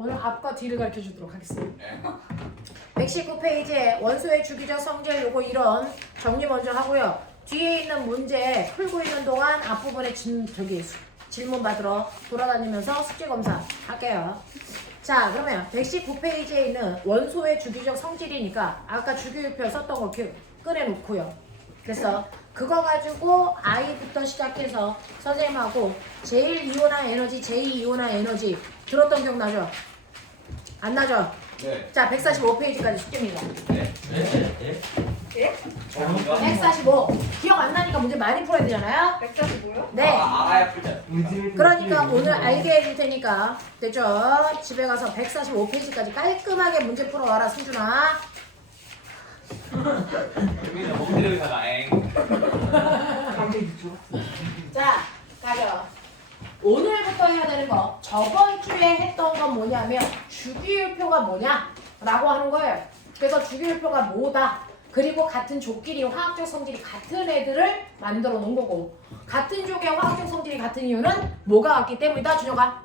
오늘 앞과 뒤를 가르쳐 주도록 하겠습니다. 119페이지에 원소의 주기적 성질 요거 이런 정리 먼저 하고요. 뒤에 있는 문제 풀고 있는 동안 앞부분에 질문 받으러 돌아다니면서 숙제 검사 할게요. 자, 그러면 119페이지에 있는 원소의 주기적 성질이니까 아까 주기율표 썼던 거 꺼내놓고요. 그래서 그거 가지고 I부터 시작해서 선생님하고 제1이온화 에너지, 제2이온화 에너지 들었던 기억 나죠? 안 나죠? 네. 자, 145페이지까지 숙제입니다. 네. 예? 145. 기억 안 나니까 문제 많이 풀어야 되잖아요? 145요? 네. 알아야 풀자. 그러니까 오늘 알게 해줄 테니까 됐죠? 집에 가서 145페이지까지 깔끔하게 문제 풀어와라, 승준아. 여기는 몽드레비사가 엥. 자, 가죠. 오늘부터 해야 되는 거 저번 주에 했던 건 뭐냐면 주기율표가 뭐냐? 라고 하는 거예요. 그래서 주기율표가 뭐다? 그리고 같은 족끼리 화학적 성질이 같은 애들을 만들어 놓은 거고 같은 족의 화학적 성질이 같은 이유는 뭐가 같기 때문이다, 준혁아?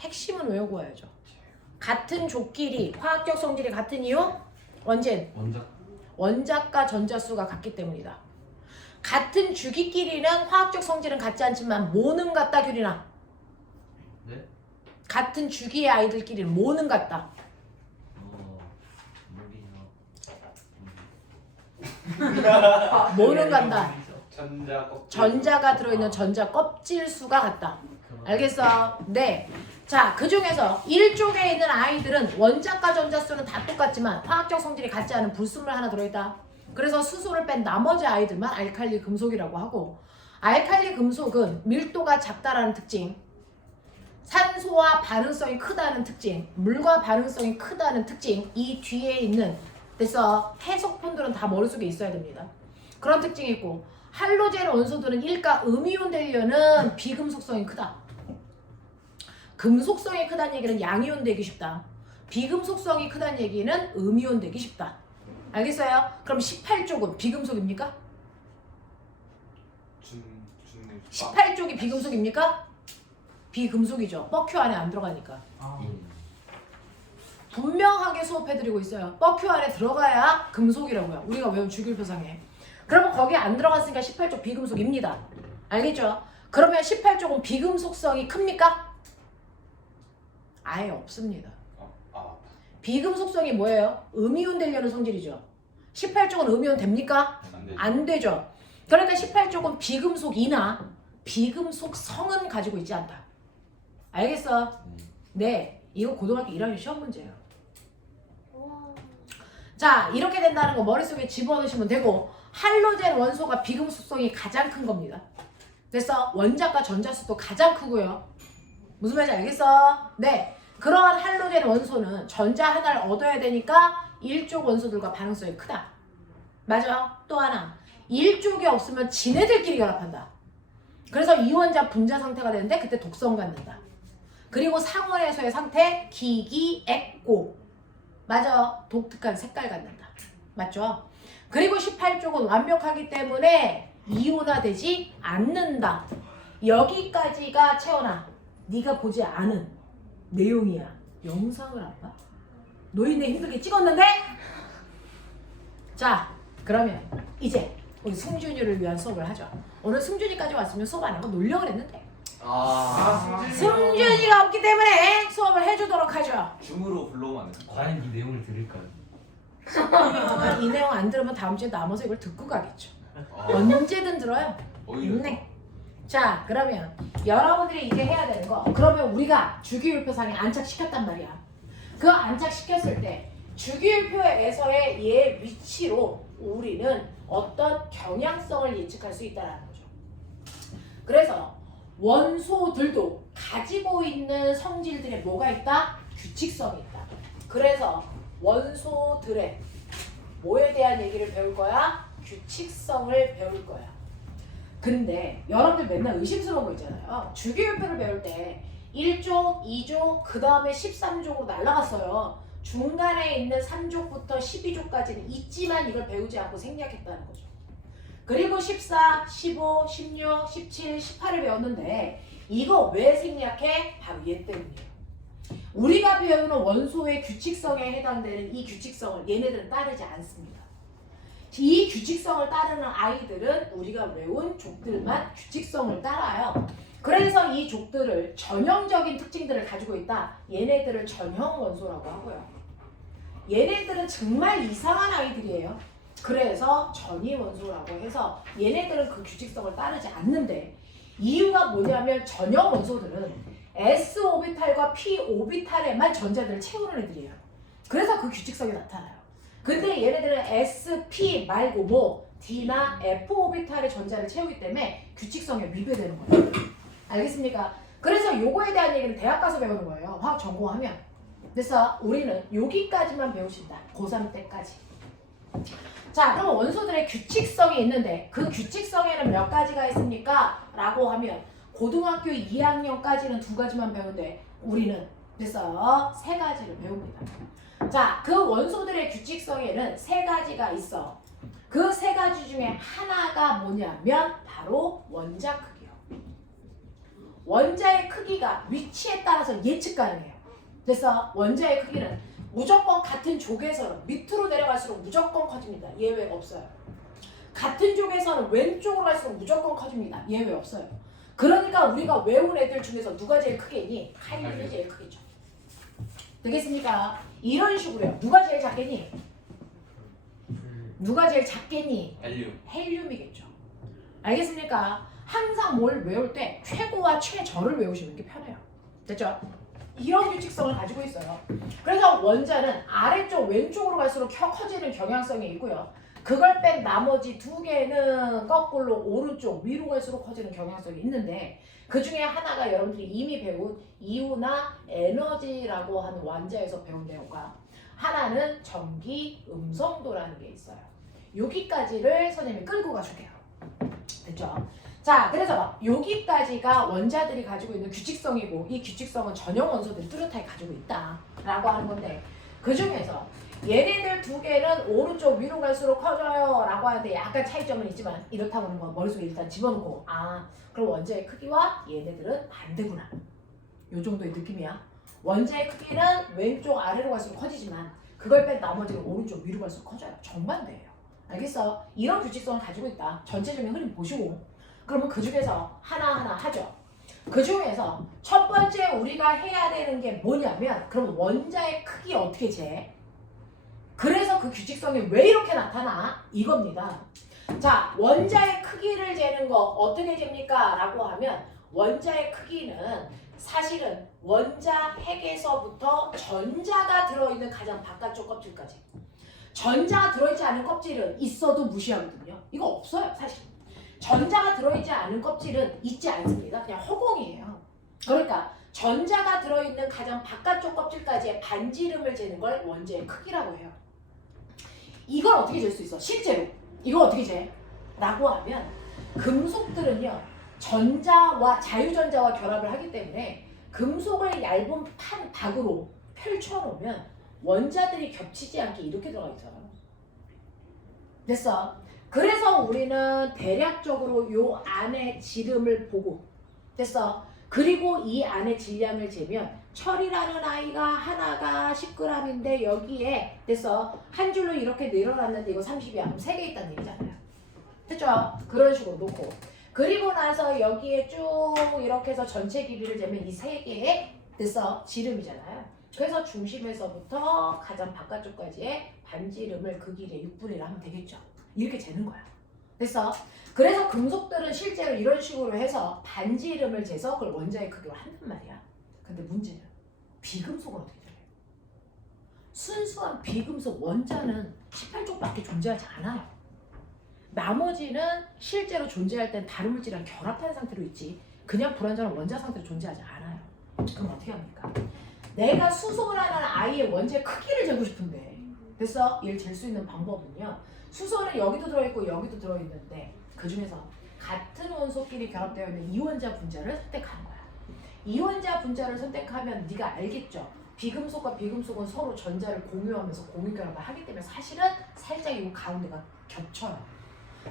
핵심은 외우고 와야죠. 같은 족끼리 화학적 성질이 같은 이유? 원진. 원자과 전자수가 같기 때문이다. 같은 주기끼리는 화학적 성질은 같지 않지만 뭐는 같다, 규리나? 네? 같은 주기의 아이들끼리는 뭐는 같다. 뭐는 같다. 전자 껍질. 전자가 들어있는 전자 껍질 수가 같다. 알겠어? 네. 자, 그 중에서 1쪽에 있는 아이들은 원자과 전자수는 다 똑같지만 화학적 성질이 같지 않은 불순물 하나 들어있다. 그래서 수소를 뺀 나머지 아이들만 알칼리 금속이라고 하고 알칼리 금속은 밀도가 작다라는 특징, 산소와 반응성이 크다는 특징, 물과 반응성이 크다는 특징, 이 뒤에 있는 그래서 해석폰들은 다 머릿속에 있어야 됩니다. 그런 특징이 있고 할로젠 원소들은 일가 음이온 되려는 비금속성이 크다. 금속성이 크다는 얘기는 양이온 되기 쉽다. 비금속성이 크다는 얘기는 음이온 되기 쉽다. 알겠어요? 그럼 18쪽은 비금속입니까? 18쪽이 비금속입니까? 비금속이죠. 뻑큐 안에 안 들어가니까. 분명하게 수업해드리고 있어요. 뻑큐 안에 들어가야 금속이라고요. 우리가 외운 주기율표상에. 그러면 거기에 안 들어갔으니까 18쪽 비금속입니다. 알겠죠? 그러면 18쪽은 비금속성이 큽니까? 아예 없습니다. 비금속성이 뭐예요? 음이온 되려는 성질이죠. 18쪽은 음이온 됩니까? 안 되죠. 그러니까 18쪽은 비금속이나 비금속성은 가지고 있지 않다. 알겠어? 네. 이거 고등학교 1학년 시험 문제예요. 자, 이렇게 된다는 거 머릿속에 집어넣으시면 되고 할로젠 원소가 비금속성이 가장 큰 겁니다. 그래서 원자과 전자수도 가장 크고요. 무슨 말인지 알겠어? 네. 그러한 할로젠 원소는 전자 하나를 얻어야 되니까 1쪽 원소들과 반응성이 크다. 맞아. 또 하나. 1쪽이 없으면 지네들끼리 결합한다. 그래서 이원자 분자 상태가 되는데 그때 독성 갖는다. 그리고 상온에서의 상태 기기액고. 맞아. 독특한 색깔 갖는다. 맞죠? 그리고 18쪽은 완벽하기 때문에 이온화되지 않는다. 여기까지가 채원아 네가 보지 않은 내용이야. 영상을 안 봐? 노인네 힘들게 찍었는데? 자, 그러면 이제 우리 승준이를 위한 수업을 하죠. 오늘 승준이까지 왔으면 수업 안 하고 놀려고 그랬는데 승준이가 없기 때문에 수업을 해주도록 하죠. 줌으로 불러오면 안 돼. 과연 이 내용을 들을까요? 이 내용 안 들으면 다음 주에 남아서 이걸 듣고 가겠죠. 언제든 들어요. 네. 자, 그러면 여러분들이 이제 해야 되는 거, 그러면 우리가 주기율표상에 안착시켰단 말이야. 그 안착시켰을 때 주기율표에서의 얘 위치로 우리는 어떤 경향성을 예측할 수 있다는 거죠. 그래서 원소들도 가지고 있는 성질들에 뭐가 있다? 규칙성이 있다. 그래서 원소들의 뭐에 대한 얘기를 배울 거야? 규칙성을 배울 거야. 근데 여러분들 맨날 의심스러운 거 있잖아요. 주기율표를 배울 때 1족, 2족, 그 다음에 13족으로 날아갔어요. 중간에 있는 3족부터 12족까지는 있지만 이걸 배우지 않고 생략했다는 거죠. 그리고 14, 15, 16, 17, 18을 배웠는데 이거 왜 생략해? 바로 얘 때문이에요. 우리가 배우는 원소의 규칙성에 해당되는 이 규칙성을 얘네들은 따르지 않습니다. 이 규칙성을 따르는 아이들은 우리가 외운 족들만 규칙성을 따라요. 그래서 이 족들을 전형적인 특징들을 가지고 있다. 얘네들을 전형 원소라고 하고요. 얘네들은 정말 이상한 아이들이에요. 그래서 전이 원소라고 해서 얘네들은 그 규칙성을 따르지 않는데 이유가 뭐냐면 전형 원소들은 S 오비탈과 P 오비탈에만 전자들을 채우는 애들이에요. 그래서 그 규칙성이 나타나요. 근데 얘네들은 S, P 말고 뭐 D나 F 오비탈의 전자를 채우기 때문에 규칙성에 위배되는 거예요. 알겠습니까? 그래서 요거에 대한 얘기는 대학 가서 배우는 거예요. 화학 전공하면. 그래서 우리는 여기까지만 배우신다. 고3 때까지. 자, 그럼 원소들의 규칙성이 있는데 그 규칙성에는 몇 가지가 있습니까? 라고 하면 고등학교 2학년까지는 2가지만 배우는데 우리는 그래서 3가지를 배웁니다. 자, 그 원소들의 규칙성에는 3가지가 있어. 그 3가지 중에 하나가 뭐냐면 바로 원자 크기요. 원자의 크기가 위치에 따라서 예측 가능해요. 그래서 원자의 크기는 무조건 같은 족에서는 밑으로 내려갈수록 무조건 커집니다. 예외 없어요. 같은 족에서는 왼쪽으로 갈수록 무조건 커집니다. 예외 없어요. 그러니까 우리가 외운 애들 중에서 누가 제일 크겠니? 칼륨이 제일 크겠죠. 되겠습니까? 이런 식으로요. 누가 제일 작겠니? 누가 제일 작겠니? 헬륨. 헬륨이겠죠. 알겠습니까? 항상 뭘 외울 때 최고와 최저를 외우시는 게 편해요. 됐죠? 이런 규칙성을 가지고 있어요. 그래서 원자는 아래쪽 왼쪽으로 갈수록 커지는 경향성이 있고요. 그걸 뺀 나머지 2개는 거꾸로 오른쪽 위로 갈수록 커지는 경향성이 있는데 그 중에 하나가 여러분들이 이미 배운 이온화 에너지라고 하는 원자에서 배운 내용과 하나는 전기 음성도라는 게 있어요. 여기까지를 선생님이 끌고 가줄게요. 됐죠? 자, 그래서 여기까지가 원자들이 가지고 있는 규칙성이고 이 규칙성은 전형 원소들이 뚜렷하게 가지고 있다라고 하는 건데 그 중에서 얘네들 2개는 오른쪽 위로 갈수록 커져요 라고 하는데 약간 차이점은 있지만 이렇다고 하는 거 머릿속에 일단 집어넣고 그럼 원자의 크기와 얘네들은 반대구나. 요 정도의 느낌이야. 원자의 크기는 왼쪽 아래로 갈수록 커지지만 그걸 뺀 나머지는 오른쪽 위로 갈수록 커져요. 정반대예요. 알겠어? 이런 규칙성을 가지고 있다. 전체적인 흐름 보시고 그러면 그 중에서 하나하나 하죠. 그 중에서 첫 번째 우리가 해야 되는 게 뭐냐면 그럼 원자의 크기 어떻게 재? 그래서 그 규칙성이 왜 이렇게 나타나? 이겁니다. 자, 원자의 크기를 재는 거 어떻게 잽니까? 라고 하면 원자의 크기는 사실은 원자 핵에서부터 전자가 들어있는 가장 바깥쪽 껍질까지. 전자가 들어있지 않은 껍질은 있어도 무시하거든요. 이거 없어요, 사실. 전자가 들어있지 않은 껍질은 있지 않습니다. 그냥 허공이에요. 그러니까 전자가 들어있는 가장 바깥쪽 껍질까지의 반지름을 재는 걸 원자의 크기라고 해요. 이걸 어떻게 잴 수 있어? 실제로 이걸 어떻게 재? 라고 하면 금속들은요 전자와 자유전자와 결합을 하기 때문에 금속을 얇은 판 박으로 펼쳐놓으면 원자들이 겹치지 않게 이렇게 들어가 있어요. 됐어? 그래서 우리는 대략적으로 요 안에 지름을 보고 됐어? 그리고 이 안에 질량을 재면 철이라는 아이가 하나가 10g인데 여기에 됐어? 한 줄로 이렇게 늘어났는데 이거 30이야. 그럼 3개 있다는 얘기잖아요. 됐죠? 그런 식으로 놓고 그리고 나서 여기에 쭉 이렇게 해서 전체 길이를 재면 이 3개의 됐어? 지름이잖아요. 그래서 중심에서부터 가장 바깥쪽까지의 반지름을 그 길이의 6분의 1 하면 되겠죠. 이렇게 재는 거야. 됐어? 그래서 금속들은 실제로 이런 식으로 해서 반지름을 재서 그걸 원자의 크기로 한단 말이야. 근데 문제는 비금속은 어떻게 돼요? 순수한 비금속 원자는 18쪽밖에 존재하지 않아요. 나머지는 실제로 존재할 땐 다른 물질이랑 결합한 상태로 있지 그냥 불완전한 원자 상태로 존재하지 않아요. 그럼 어떻게 합니까? 내가 수소를 하는 아이의 원자의 크기를 재고 싶은데 됐어? 얘를 잴 수 있는 방법은요. 수소는 여기도 들어있고 여기도 들어있는데 그 중에서 같은 원소끼리 결합되어 있는 이원자 분자를 선택하는 거야. 이원자 분자를 선택하면 네가 알겠죠? 비금속과 비금속은 서로 전자를 공유하면서 공유 결합을 하기 때문에 사실은 살짝 이 가운데가 겹쳐요.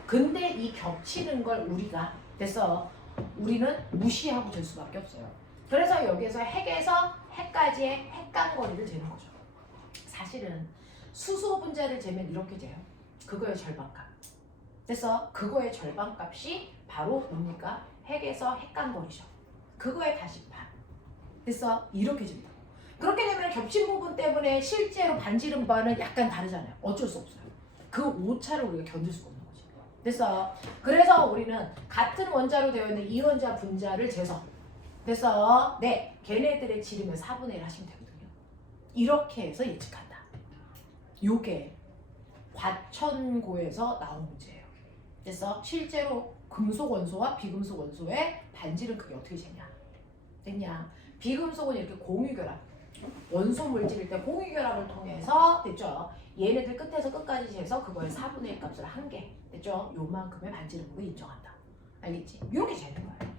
근데 이 겹치는 걸 우리가 됐어? 우리는 무시하고 될 수밖에 없어요. 그래서 여기에서 핵에서 핵까지의 핵간거리를 재는 거죠. 사실은 수소 분자를 재면 이렇게 재요. 그거의 절반값. 그래서 그거의 절반값이 바로 뭡니까? 핵에서 핵간거리죠. 그거의 다시 반. 그래서 이렇게 잽니다. 그렇게 되면 겹친 부분 때문에 실제로 반지름반은 약간 다르잖아요. 어쩔 수 없어요. 그 오차를 우리가 견딜 수가 없는 거지. 그래서 우리는 같은 원자로 되어 있는 이원자 분자를 재서 그래서 네, 걔네들의 지름의 4분의 1 하시면 되거든요. 이렇게 해서 예측한다. 요게 과천고에서 나온 문제예요. 그래서 실제로 금속 원소와 비금속 원소의 반지름 크기 어떻게 재냐? 됐냐? 비금속은 이렇게 공유결합, 원소 물질일 때 공유결합을 통해서 됐죠? 얘네들 끝에서 끝까지 재서 그거의 4분의 1 값을 한 개, 됐죠? 요만큼의 반지름으로 인정한다. 알겠지? 이렇게 재는 거예요.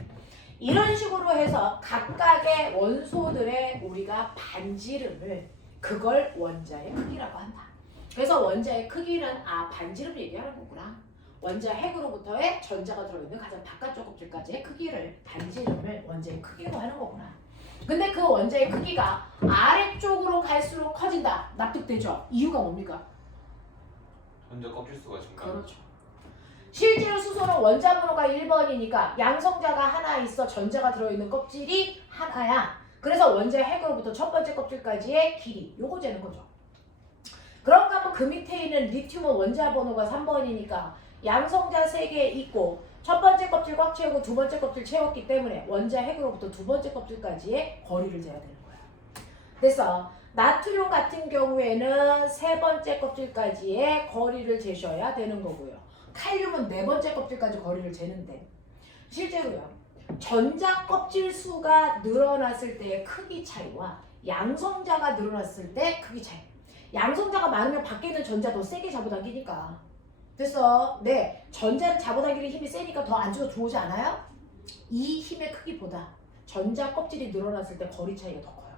이런 식으로 해서 각각의 원소들의 우리가 반지름을 그걸 원자의 크기라고 한다. 그래서 원자의 크기는 반지름 얘기하는 거구나. 원자 핵으로부터의 전자가 들어있는 가장 바깥쪽 껍질까지의 크기를 반지름을 원자의 크기로 하는 거구나. 근데 그 원자의 크기가 아래쪽으로 갈수록 커진다. 납득되죠? 이유가 뭡니까? 전자 껍질 수가 증가. 그렇죠. 실제로 수소는 원자 번호가 1번이니까 양성자가 하나 있어 전자가 들어있는 껍질이 하나야. 그래서 원자 핵으로부터 첫 번째 껍질까지의 길이 요거 재는 거죠. 그런가 하면 그 밑에 있는 리튬은 원자 번호가 3번이니까 양성자 3개 있고 첫 번째 껍질 꽉 채우고 두 번째 껍질 채웠기 때문에 원자 핵으로부터 두 번째 껍질까지의 거리를 재야 되는 거야. 그래서 나트륨 같은 경우에는 세 번째 껍질까지의 거리를 재셔야 되는 거고요. 칼륨은 네 번째 껍질까지 거리를 재는데 실제로요. 전자 껍질 수가 늘어났을 때의 크기 차이와 양성자가 늘어났을 때 크기 차이. 양성자가 많으면 밖에 있는 전자 더 세게 잡아당기니까. 그래서 네, 전자를 잡아당기는 힘이 세니까 더 안 줘도 좋지 않아요? 이 힘의 크기보다 전자 껍질이 늘어났을 때 거리 차이가 더 커요.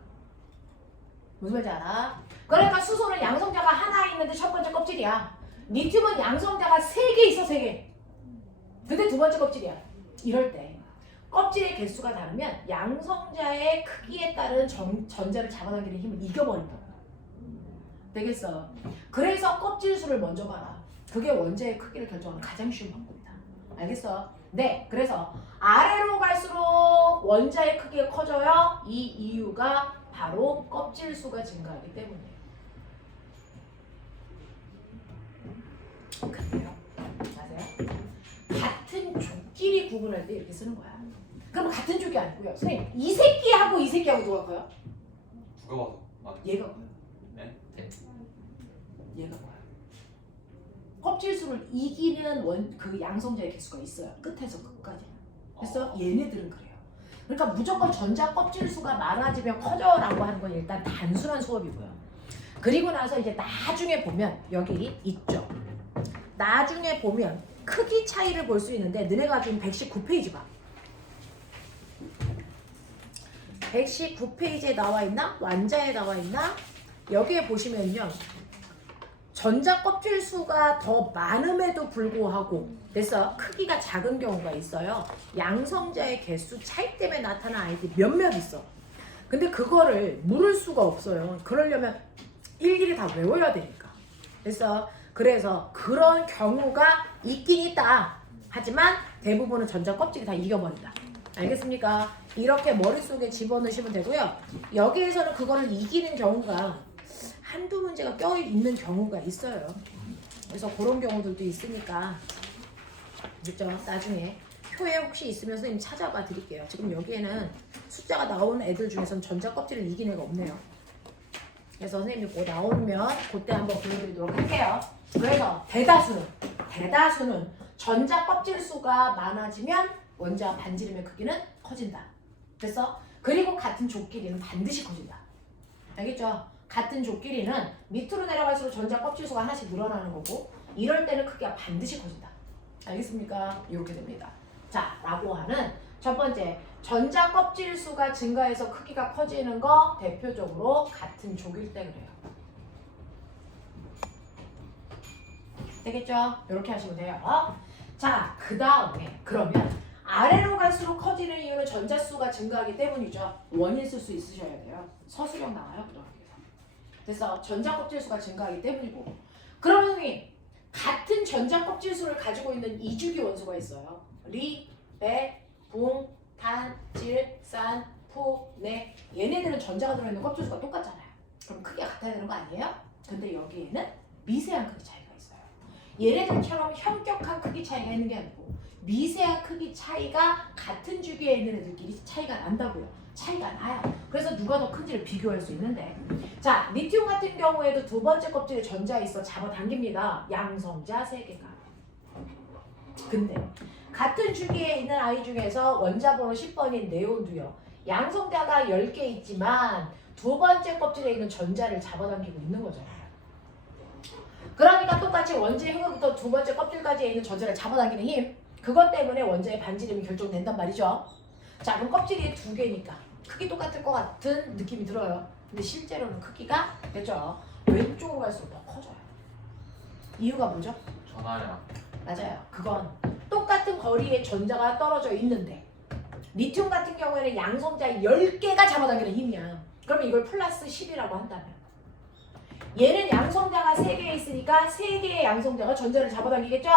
무슨 말인지 알아? 그러니까 수소는 양성자가 하나 있는데 첫 번째 껍질이야. 리튬은 양성자가 3개 있어, 3개. 근데 두 번째 껍질이야. 이럴 때 껍질의 개수가 다르면 양성자의 크기에 따른 전자를 잡아당기는 힘을 이겨버린다고. 되겠어? 그래서 껍질 수를 먼저 봐라. 그게 원자의 크기를 결정하는 가장 쉬운 방법이다. 알겠어? 네, 그래서 아래로 갈수록 원자의 크기가 커져요. 이 이유가 바로 껍질 수가 증가하기 때문이에요. 그래요? 맞아요? 같은 족끼리 구분할 때 이렇게 쓰는 거야. 그럼 같은 족이 아니고요. 선생님, 이 새끼하고 이 새끼하고 누가 커요? 누가 봐도 맞아. 얘가 커요. 네? 얘가 커요. 껍질수를 이기는 그 양성자의 개수가 있어요. 끝에서 끝까지. 그래서 얘네들은 그래요. 그러니까 무조건 전자 껍질수가 많아지면 커져라고 하는 건 일단 단순한 수업이고요. 그리고 나서 이제 나중에 보면 여기 있죠. 나중에 보면 크기 차이를 볼 수 있는데 너네가 지금 119페이지 봐. 119페이지에 나와 있나? 완자에 나와 있나? 여기에 보시면요. 전자 껍질 수가 더 많음에도 불구하고 그래서 크기가 작은 경우가 있어요. 양성자의 개수 차이 때문에 나타난 아이들이 몇몇 있어. 근데 그거를 물을 수가 없어요. 그러려면 일일이 다 외워야 되니까. 그래서 그런 경우가 있긴 있다. 하지만 대부분은 전자 껍질이 다 이겨버린다. 알겠습니까? 이렇게 머릿속에 집어넣으시면 되고요. 여기에서는 그거를 이기는 경우가 한두 문제가 껴있는 경우가 있어요. 그래서 그런 경우들도 있으니까 그렇죠? 나중에 표에 혹시 있으면 선생님 찾아봐 드릴게요. 지금 여기에는 숫자가 나오는 애들 중에서는 전자 껍질을 이긴 애가 없네요. 그래서 선생님이 뭐 나오면 그때 한번 보여드리도록 할게요. 그래서 대다수는 전자 껍질 수가 많아지면 원자 반지름의 크기는 커진다. 그리고 같은 족끼리는 반드시 커진다. 알겠죠? 같은 족끼리는 밑으로 내려갈수록 전자 껍질 수가 하나씩 늘어나는 거고 이럴 때는 크기가 반드시 커진다. 알겠습니까? 이렇게 됩니다. 자, 라고 하는 첫 번째 전자 껍질 수가 증가해서 크기가 커지는 거 대표적으로 같은 족일 때 그래요. 되겠죠? 이렇게 하시면 돼요. 자, 그 다음에 그러면 아래로 갈수록 커지는 이유는 전자수가 증가하기 때문이죠. 원인 쓸 수 있으셔야 돼요. 서술형 나와요. 그래서 전자 껍질 수가 증가하기 때문이고. 그러면 같은 전자 껍질 수를 가지고 있는 이주기 원소가 있어요. 리, 베, 붕, 탄, 질, 산, 푸, 네. 얘네들은 전자가 들어있는 껍질 수가 똑같잖아요. 그럼 크기가 같아야 되는 거 아니에요? 근데 여기에는 미세한 크기 차이가 있어요. 얘네들처럼 현격한 크기 차이가 있는 게 아니고 미세한 크기 차이가 같은 주기에 있는 애들끼리 차이가 난다고요. 차이가 나요. 그래서 누가 더 큰지를 비교할 수 있는데, 자, 리튬 같은 경우에도 두 번째 껍질에 전자 있어 잡아당깁니다. 양성자 3개가. 근데 같은 주기에 있는 아이 중에서 원자 번호 10번인 네온도요. 양성자가 10개 있지만 두 번째 껍질에 있는 전자를 잡아당기고 있는 거잖아요. 그러니까 똑같이 원자의 핵으로부터 두 번째 껍질까지 있는 전자를 잡아당기는 힘, 그것 때문에 원자의 반지름이 결정된단 말이죠. 자, 그럼 껍질이 2개니까 크기 똑같을 것 같은 느낌이 들어요. 근데 실제로는 크기가 됐죠. 왼쪽으로 갈수록 더 커져요. 이유가 뭐죠? 전화량. 맞아요. 그건 똑같은 거리에 전자가 떨어져 있는데 리튬 같은 경우에는 양성자 10개가 잡아당기는 힘이야. 그러면 이걸 플러스 10이라고 한다면 얘는 양성자가 3개 있으니까 3개의 양성자가 전자를 잡아당기겠죠?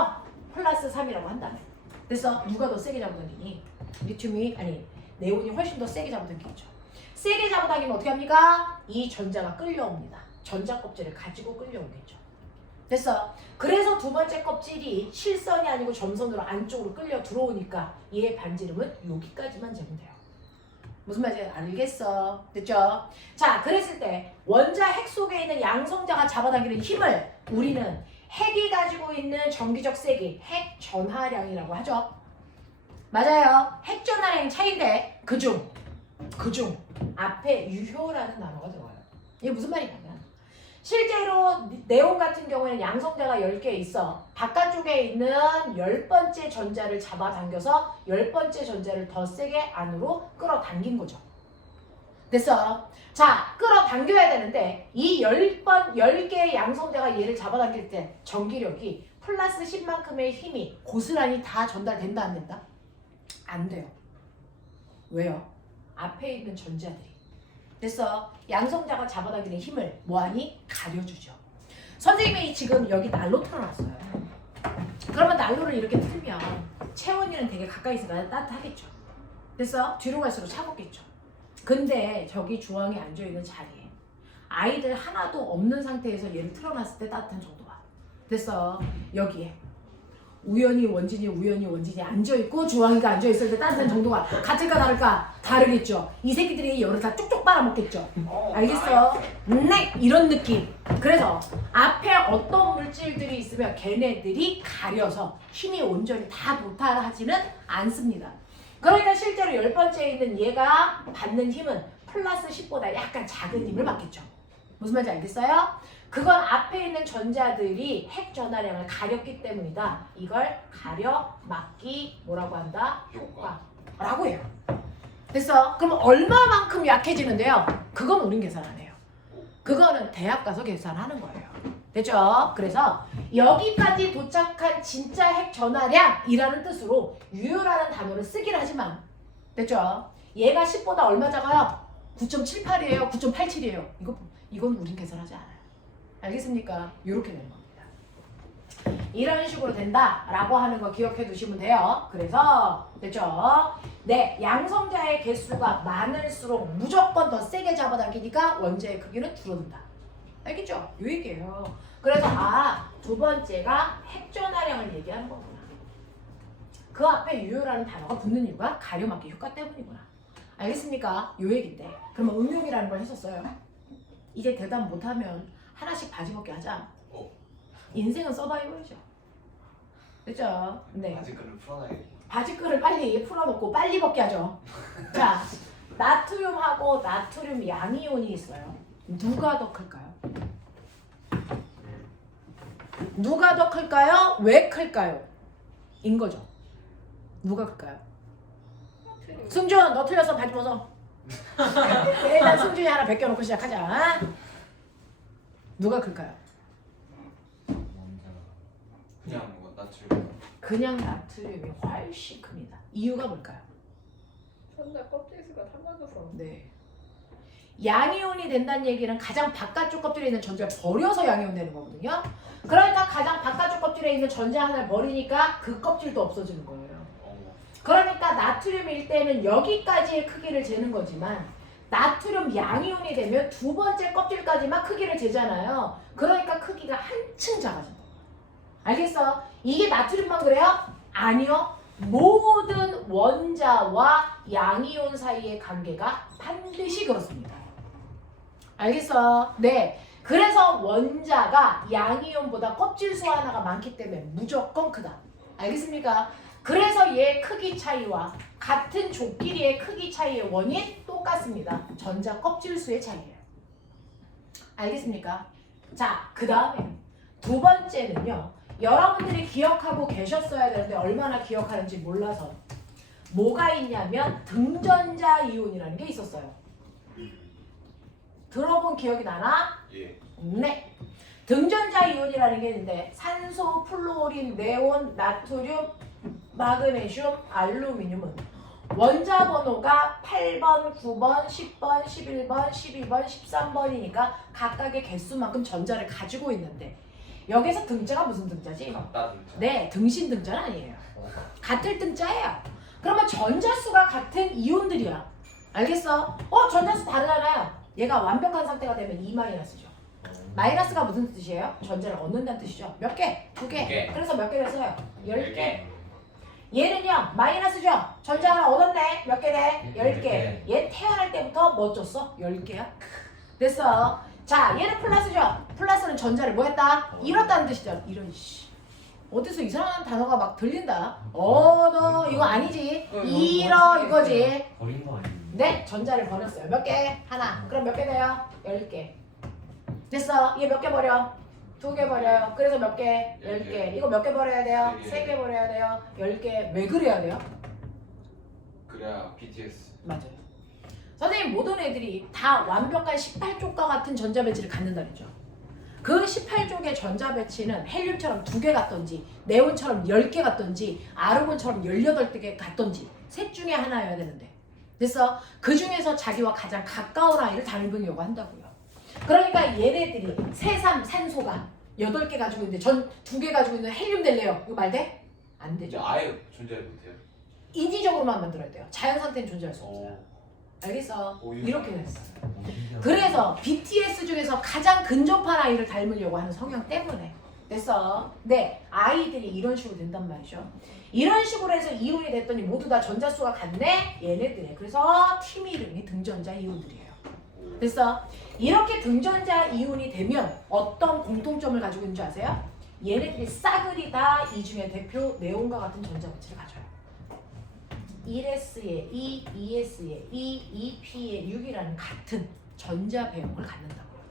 플러스 3이라고 한다면. 그래서 누가 더 세게 잡아당기니? 리튬이 아니 네온이 훨씬 더 세게 잡아당기겠죠. 세게 잡아당기면 어떻게 합니까? 이 전자가 끌려옵니다. 전자 껍질을 가지고 끌려오겠죠. 됐어. 그래서 두 번째 껍질이 실선이 아니고 점선으로 안쪽으로 끌려 들어오니까 얘의 반지름은 여기까지만 재면 돼요. 무슨 말인지 알겠어. 됐죠? 자, 그랬을 때 원자 핵 속에 있는 양성자가 잡아당기는 힘을 우리는 핵이 가지고 있는 전기적 세기, 핵 전하량이라고 하죠. 맞아요. 핵 전하량 차이인데 그중 앞에 유효라는 단어가 들어가요. 이게 무슨 말이냐면 실제로 네온 같은 경우에는 양성자가 10개 있어. 바깥쪽에 있는 10번째 전자를 잡아당겨서 10번째 전자를 더 세게 안으로 끌어당긴 거죠. 됐어. 자, 끌어당겨야 되는데 이 10개의 양성자가 얘를 잡아당길 때 전기력이 플러스 10만큼의 힘이 고스란히 다 전달된다 안 된다? 안 돼요. 왜요? 앞에 있는 전자들이. 그래서 양성자가 잡아당기는 힘을 뭐하니? 가려주죠. 선생님이 지금 여기 난로 틀어놨어요. 그러면 난로를 이렇게 틀면 체온이는 되게 가까이 있으니까 따뜻하겠죠. 그래서 뒤로 갈수록 차갑겠죠. 근데 저기 주황이 앉아있는 자리에 아이들 하나도 없는 상태에서 얘를 틀어놨을 때 따뜻한 정도가. 그래서 여기에 우연히 원진이 앉아있고 주황이가 앉아있을 때 따뜻한 정도가 같을까 다를까? 다르겠죠. 이 새끼들이 열을 다 쪽쪽 빨아먹겠죠. 알겠어? 네! 이런 느낌. 그래서 앞에 어떤 물질들이 있으면 걔네들이 가려서 힘이 온전히 다 도달하지는 않습니다. 그러니까 실제로 10번째에 있는 얘가 받는 힘은 플러스 10보다 약간 작은 힘을 받겠죠. 무슨 말인지 알겠어요? 그건 앞에 있는 전자들이 핵 전하량을 가렸기 때문이다. 이걸 가려 막기 뭐라고 한다? 효과라고 해요. 됐어? 그럼 얼마만큼 약해지는데요? 그건 우린 계산 안 해요. 그거는 대학 가서 계산하는 거예요. 됐죠? 그래서 여기까지 도착한 진짜 핵 전하량이라는 뜻으로 유효라는 단어를 쓰긴 하지만 됐죠? 얘가 10보다 얼마 작아요? 9.78이에요? 9.87이에요? 이건 우린 계산하지 않아요. 알겠습니까? 이렇게 되는 겁니다. 이런 식으로 된다라고 하는 거 기억해 두시면 돼요. 그래서 됐죠? 네, 양성자의 개수가 많을수록 무조건 더 세게 잡아당기니까 원자의 크기는 줄어든다. 알겠죠? 요 얘기예요. 그래서 두 번째가 핵전하량을 얘기하는 거구나. 그 앞에 유효라는 단어가 붙는 이유가 가려막기 효과 때문이구나. 알겠습니까? 요 얘기인데 그러면 응용이라는 걸 했었어요. 이제 대답 못하면 하나씩 바지 벗기 하자. 인생은 서바이벌이죠. 그죠? 네. 바지끈을 풀어놔야겠다. 바지끈을 빨리 풀어놓고 빨리 벗기 하죠. 자, 나트륨하고 나트륨 양이온이 있어요. 누가 더 클까요? 누가 더 클까요? 왜 클까요? 인 거죠. 누가 클까요? 승준, 너 틀렸어. 바지 벗어. 일단 승준이 하나 벗겨놓고 시작하자. 누가 클까요? 그냥 뭐 나트륨. 그냥 나트륨이 훨씬 큽니다. 이유가 뭘까요? 전자 껍질수가 탐나져서. 네. 양이온이 된다는 얘기는 가장 바깥쪽 껍질에 있는 전자를 버려서 양이온 되는 거거든요. 그러니까 가장 바깥쪽 껍질에 있는 전자 하나를 버리니까 그 껍질도 없어지는 거예요. 그러니까 나트륨일 때는 여기까지의 크기를 재는 거지만 나트륨 양이온이 되면 두 번째 껍질까지만 크기를 재잖아요. 그러니까 크기가 한층 작아진다. 알겠어? 이게 나트륨만 그래요? 아니요. 모든 원자와 양이온 사이의 관계가 반드시 그렇습니다. 알겠어? 네. 그래서 원자가 양이온보다 껍질수 하나가 많기 때문에 무조건 크다. 알겠습니까? 그래서 얘 크기 차이와 같은 족끼리의 크기 차이의 원인 똑같습니다. 전자 껍질수의 차이예요. 알겠습니까? 자, 그 다음에 두 번째는요. 여러분들이 기억하고 계셨어야 되는데 얼마나 기억하는지 몰라서 뭐가 있냐면 등전자 이온이라는 게 있었어요. 들어본 기억이 나나? 예. 네. 등전자 이온이라는 게 있는데 산소, 플로린, 네온, 나트륨, 마그네슘, 알루미늄은 원자 번호가 8번, 9번, 10번, 11번, 12번, 13번이니까 각각의 개수만큼 전자를 가지고 있는데 여기서 등자가 무슨 등자지? 같다 등자. 네, 등신 등자는 아니에요. 같을 등자예요. 그러면 전자수가 같은 이온들이야. 알겠어? 전자수 다르잖아요. 얘가 완벽한 상태가 되면 2-죠. 마이너스가 무슨 뜻이에요? 전자를 얻는다는 뜻이죠. 몇 개? 2개. 두 개. 그래서 몇 개를 써요? 10개. 10개. 얘는요, 마이너스죠? 전자 하나 얻었네. 몇 개 돼? 10개. 10개. 얘 태어날 때부터 뭐 줬어? 10개야. 됐어. 자, 얘는 플러스죠? 플러스는 전자를 뭐 했다? 잃었다는 뜻이죠. 이런 씨. 어디서 이상한 단어가 막 들린다. 너 이거 아니지. 잃어 이거지. 버린 거 아니에요? 네, 전자를 버렸어요. 몇 개? 하나. 그럼 몇 개 돼요? 10개. 됐어. 얘 몇 개 버려? 2개 버려요. 그래서 몇 개? 10개. 이거 몇 개 버려야 돼요? 3개 버려야 돼요. 10개. 왜 그래야 돼요? 그래야 BTS. 맞아요. 선생님 모든 애들이 다 완벽한 18쪽과 같은 전자 배치를 갖는다 그랬죠. 그 18쪽의 전자 배치는 헬륨처럼 2개 같던지 네온처럼 10개 같던지 아르곤처럼 18개 같던지 셋 중에 하나여야 되는데 됐어? 그 중에서 자기와 가장 가까운 아이를 닮으려고 한다고요. 그러니까 얘네들이 새삼 산소가 8개 가지고 있는데 전 2개 가지고 있는 헬륨 될래요? 이거 말 돼? 안 이제 되죠. 아예 존재를 못해요. 인지적으로만 만들어야 돼요. 자연 상태는 존재할 수 없어요. 알겠어? 오히려. 이렇게 됐어. 그래서 BTS 중에서 가장 근접한 아이를 닮으려고 하는 성향 때문에 됐어. 네, 아이들이 이런 식으로 된단 말이죠. 이런 식으로 해서 이온이 됐더니 모두 다 전자수가 같네? 얘네들이. 그래서 팀 이름이 등전자 이온들이에요. 됐어? 이렇게 등전자 이온이 되면 어떤 공통점을 가지고 있는 줄 아세요? 얘네들이 싸그리 다 이 중에 대표 네온과 같은 전자 배치를 가져요. 1s에 2, 2s에 2, 2p에 6이라는 같은 전자 배형을 갖는다고요.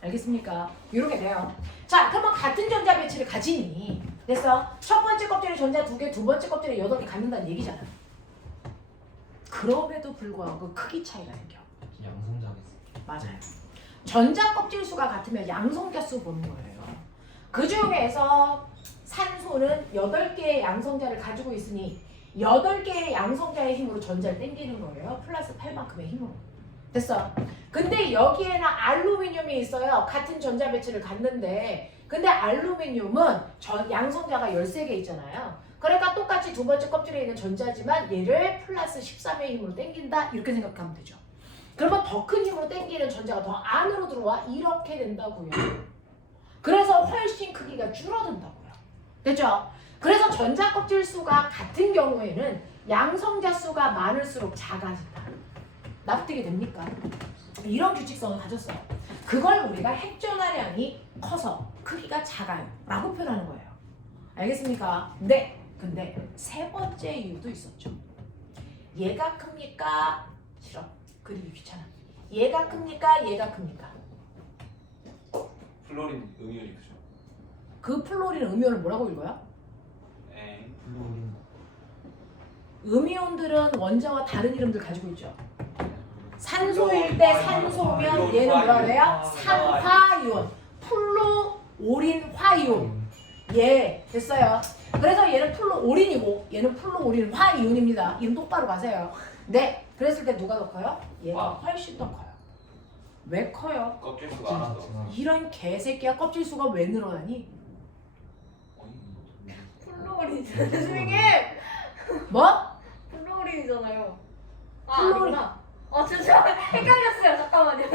알겠습니까? 이렇게 돼요. 자, 그러면 같은 전자 배치를 가지니 됐어? 첫 번째 껍질에 전자 2개, 두 번째 껍질에 8개 갖는다는 얘기잖아. 그럼에도 불구하고 크기 차이가 생겨. 양성자겠어. 맞아요. 전자 껍질 수가 같으면 양성자 수 보는 거예요. 그 중에서 산소는 8개의 양성자를 가지고 있으니 8개의 양성자의 힘으로 전자를 당기는 거예요. 플러스 8만큼의 힘으로. 됐어. 근데 여기에는 알루미늄이 있어요. 같은 전자 배치를 갖는데 근데 알루미늄은 양성자가 13개 있잖아요. 그러니까 똑같이 두 번째 껍질에 있는 전자지만 얘를 플러스 13의 힘으로 당긴다. 이렇게 생각하면 되죠. 그러면 더 큰 힘으로 당기는 전자가 더 안으로 들어와. 이렇게 된다고요. 그래서 훨씬 크기가 줄어든다고요. 됐죠? 그래서 전자 껍질 수가 같은 경우에는 양성자 수가 많을수록 작아진다. 납득이 됩니까? 이런 규칙성을 가졌어요. 그걸 우리가 핵전화량이 커서 크기가 작아요 라고 표현하는 거예요. 알겠습니까? 네. 근데 세 번째 이유도 있었죠. 얘가 큽니까? 싫어. 그리기 귀찮아. 얘가 큽니까? 얘가 큽니까? 플로린 음이온이 크죠. 그 플로린 음이온을 뭐라고 읽어요? 플로린. 음이온들은 원자와 다른 이름들 가지고 있죠. 산소일 때 산소면 얘는 뭐라 그래요? 산화이온. 플로오린 화이온. 예, 됐어요. 그래서 얘는 플루오린이고 얘는 플루오린 화이온입니다. 이름 똑바로 가세요. 네. 그랬을 때 누가 더 커요? 얘가 훨씬 더 커요. 왜 커요? 껍질 수가 안 더. 이런 개새끼야 껍질 수가 왜 늘어나니? 플로린이잖아요. 선생님! 뭐? 플로린이잖아요. 아, 플로린. 아니구나. 아, 진짜 헷갈렸어요. 잠깐만요.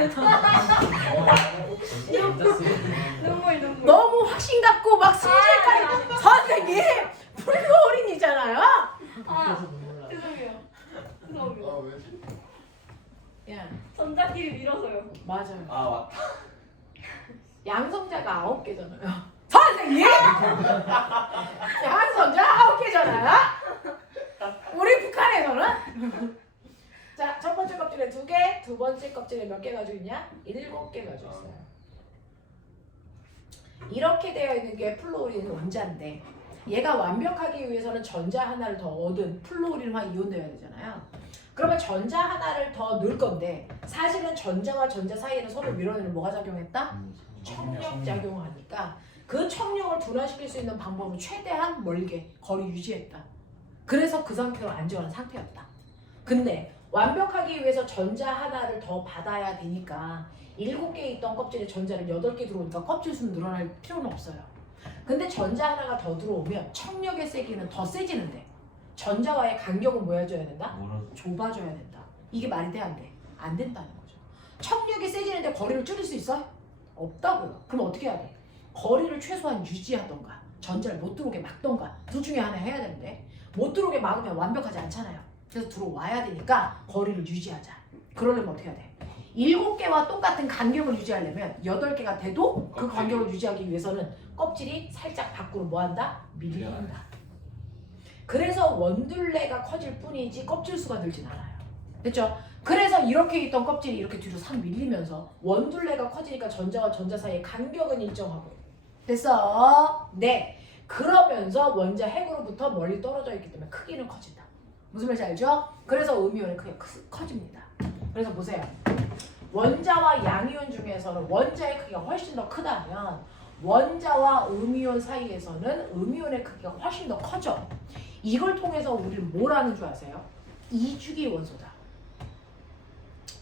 눈물. 너무 확신 갖고 막 승질까지 선생님 플루오린이잖아요. 아, 죄송해요. 죄송합니다. 왜지? 야 전자끼리 밀어서요. 맞아요. 아 맞다. 양성자가 9개잖아요. 선생님! 양성자 9개잖아요. 우리 북한에서는 자, 첫 번째 껍질에 2개, 두 번째 껍질에 몇 개 가지고 있냐? 7개 가지고 있어요. 이렇게 되어 있는 게 플루오린 원자인데 얘가 완벽하기 위해서는 전자 하나를 더 얻은 플루오린화 이온되어야 되잖아요. 그러면 전자 하나를 더 넣을 건데 사실은 전자와 전자 사이에는 서로 밀어내는 뭐가 작용했다? 청력 작용하니까 그 청력을 둔화시킬 수 있는 방법은 최대한 멀게 거리 유지했다. 그래서 그 상태로 안정한 상태였다. 근데 완벽하기 위해서 전자 하나를 더 받아야 되니까 7개 있던 껍질에 전자를 8개 들어오니까 kop질 수는 늘어날 필요는 없어요. 근데 전자 하나가 더 들어오면 청력의 세기는 더 세지는데 전자와의 간격은 뭐 해줘야 된다? 좁아져야 된다. 이게 말이 돼 안 돼? 안 된다는 거죠. 청력이 세지는데 거리를 줄일 수 있어요? 없다고요. 그럼 어떻게 해야 돼? 거리를 최소한 유지하던가 전자를 못 들어오게 막던가 둘 중에 하나 해야 되는데 못 들어오게 막으면 완벽하지 않잖아요. 그래서 들어와야 되니까 거리를 유지하자. 그러려면 어떻게 해야 돼? 7개와 똑같은 간격을 유지하려면 8개가 돼도 그 간격을 유지하기 위해서는 껍질이 살짝 밖으로 뭐한다? 밀린다. 그래서 원둘레가 커질 뿐이지 껍질 수가 늘진 않아요. 됐죠? 그래서 이렇게 있던 껍질이 이렇게 뒤로 싹 밀리면서 원둘레가 커지니까 전자와 전자 사이의 간격은 일정하고 됐어? 네. 그러면서 원자 핵으로부터 멀리 떨어져 있기 때문에 크기는 커진다. 무슨 말인지 알죠? 그래서 음이온의 크기가 커집니다. 그래서 보세요. 원자와 양이온 중에서는 원자의 크기가 훨씬 더 크다면 원자와 음이온 사이에서는 음이온의 크기가 훨씬 더 커져. 이걸 통해서 우리는 뭘 하는 줄 아세요? 이주기 원소다.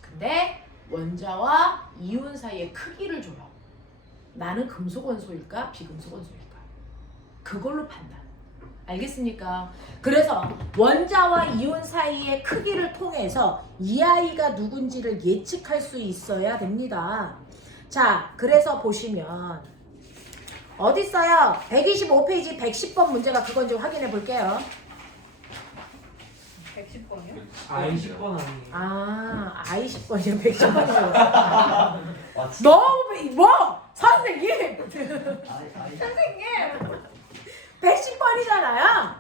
근데 원자와 이온 사이의 크기를 줘요. 나는 금속 원소일까? 비금속 원소일까? 그걸로 판단. 알겠습니까? 그래서 원자와 이온 사이의 크기를 통해서 이 아이가 누군지를 예측할 수 있어야 됩니다. 자, 그래서 보시면 어디 있어요? 125페이지 110번 문제가 그건지 확인해 볼게요. 110번이요? 아 20번 아니에요. 아, I10번이요? 110번이요? 너무 뭐? 선생님! 선생님! 110번이잖아요.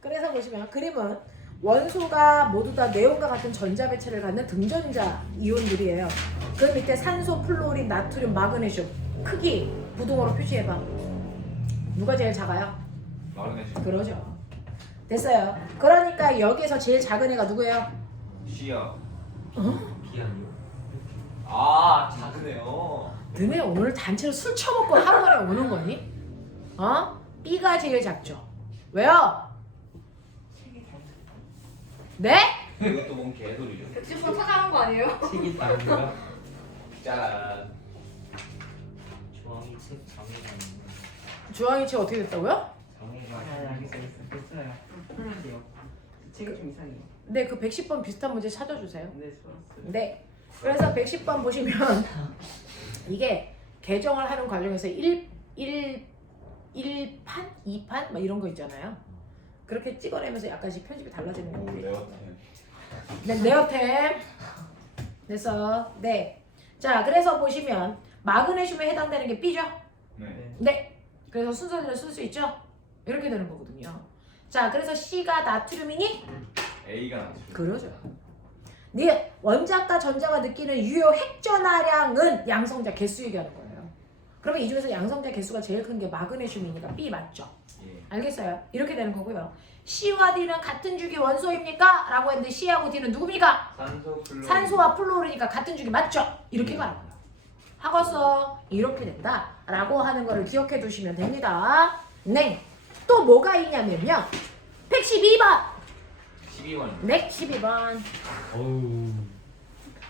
그래서 보시면 그림은 원소가 모두 다 네온과 같은 전자 배치를 갖는 등전자 이온들이에요. 그 밑에 산소, 플루오린, 나트륨, 마그네슘 크기 부등호로 표시해봐. 누가 제일 작아요? 마그네슘. 그러죠. 됐어요. 그러니까 여기에서 제일 작은 애가 누구예요? C요. B 아니요? 아 작으네요. 너네 오늘 단체로 술 처먹고 하루 만에 오는 거니? 어? B가 제일 작죠. 왜요? 네? 이것도 뭔 개소리죠? 110번 찾아온 거 아니에요? 책이 다른가? 짜란. 주황이 책 장애가 있는 주황이 책 어떻게 됐다고요? 장애가 알겠어요. 됐어요. 풀면 돼요. 책이 좀 이상해요. 네, 그 110번 비슷한 문제 찾아주세요. 네, 좋았어요. 네. 그래서 110번 보시면 이게 개정을 하는 과정에서 1판? 2판? 막 이런 거 있잖아요. 그렇게 찍어내면서 약간씩 편집이 달라지는 오 거예요. 네오템. 네, 네오템. 그래서 네. 자, 그래서 보시면 마그네슘에 해당되는 게 B죠? 네. 네. 그래서 순서대로 쓸 수 있죠? 이렇게 되는 거거든요. 자, 그래서 C가 나트륨이니? A가 나죠. 그러죠. 네, 원자과 전자가 느끼는 유효 핵전하량은 양성자 개수 얘기하는 거예요. 그러면 이 중에서 양성자 개수가 제일 큰 게 마그네슘이니까 B 맞죠? 예. 알겠어요? 이렇게 되는 거고요. C와 D는 같은 주기 원소입니까? 라고 했는데 C하고 D는 누굽니까? 산소 플루. 산소와 플루오르니까 같은 주기 맞죠? 이렇게 가는 거예요. 하고서 이렇게 된다 라고 하는 거를 기억해 두시면 됩니다. 네. 또 뭐가 있냐면요. 112번. 12번. 네, 12번. 어우.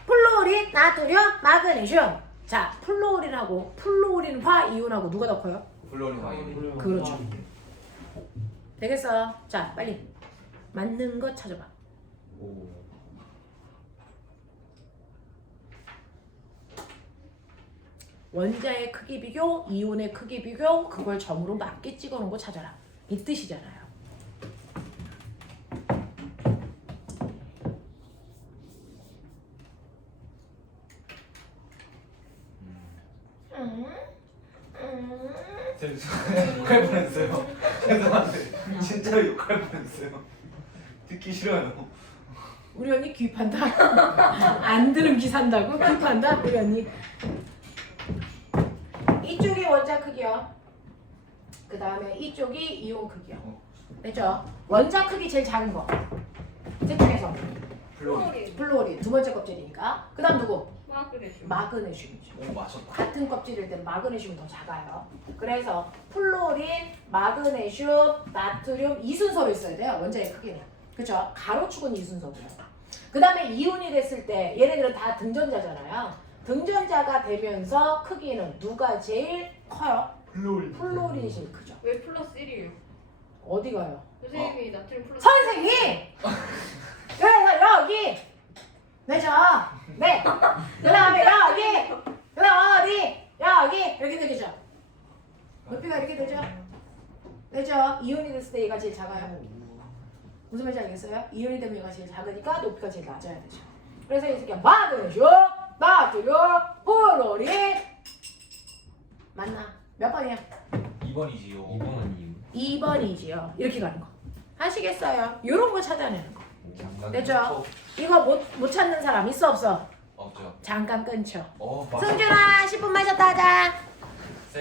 플로린, 나트륨, 마그네슘. 자, 플로린하고 플로린화 이온하고 누가 더 커요? 플로린 화이온. 그렇죠. 되겠어. 자, 빨리 맞는 거 찾아봐. 오. 원자의 크기 비교, 이온의 크기 비교, 그걸 점으로 맞게 찍어놓은 거 찾아라. 이 뜻이잖아요. 욕할 뻔했어요. 죄송한데 진짜로 욕할 뻔했어요. 듣기 싫어요. 우리 언니 귀 판다. 안 들은 귀 산다고? 귀 판다? 우리 언니. 이쪽이 원자 크기요. 그 다음에 이쪽이 이온 크기요. 됐죠? 원자 크기 제일 작은 거. 셋 중에서 플로린. 플로린 두 번째 껍질이니까. 그 다음 누구? 마그네슘. 마그네슘이죠. 오 맞췄다. 같은 껍질일 때는 마그네슘이 더 작아요. 그래서 플로린, 마그네슘, 나트륨 이 순서로 있어야 돼요. 원자의 크기는. 그렇죠? 가로축은 이 순서고요. 그 다음에 이온이 됐을 때 얘네들은 다 등전자잖아요. 등전자가 되면서 크기는 누가 제일 커요? 플로린이 제일 크죠. 왜 플러스 1이에요? 어디 가요? 선생님이 나트륨 플러스 선생님! 그래서 여기! 내죠. 네. 그 다음에 여기! 그 다음 어디? 여기! 이렇게 되겠죠. 높이가 이렇게 되죠. 되죠. 이온이 됐을 때 얘가 제일 작아요. 무슨 말인지 알겠어요? 이온이 되면 얘가 제일 작으니까 높이가 제일 낮아야 되죠. 그래서 이 새끼가 마그네슘, 나트륨, 플로린 맞나? 몇 번이야? 2번이지요. 2번 아니에요? 2번이지요. 이렇게 가는 거. 하시겠어요? 요런 거 찾아내는 거. 잠깐. 됐죠? 이거 못 찾는 사람 있어 없어? 없죠. 잠깐 끊죠. 맞아. 승준아 10분 마셨다 하자.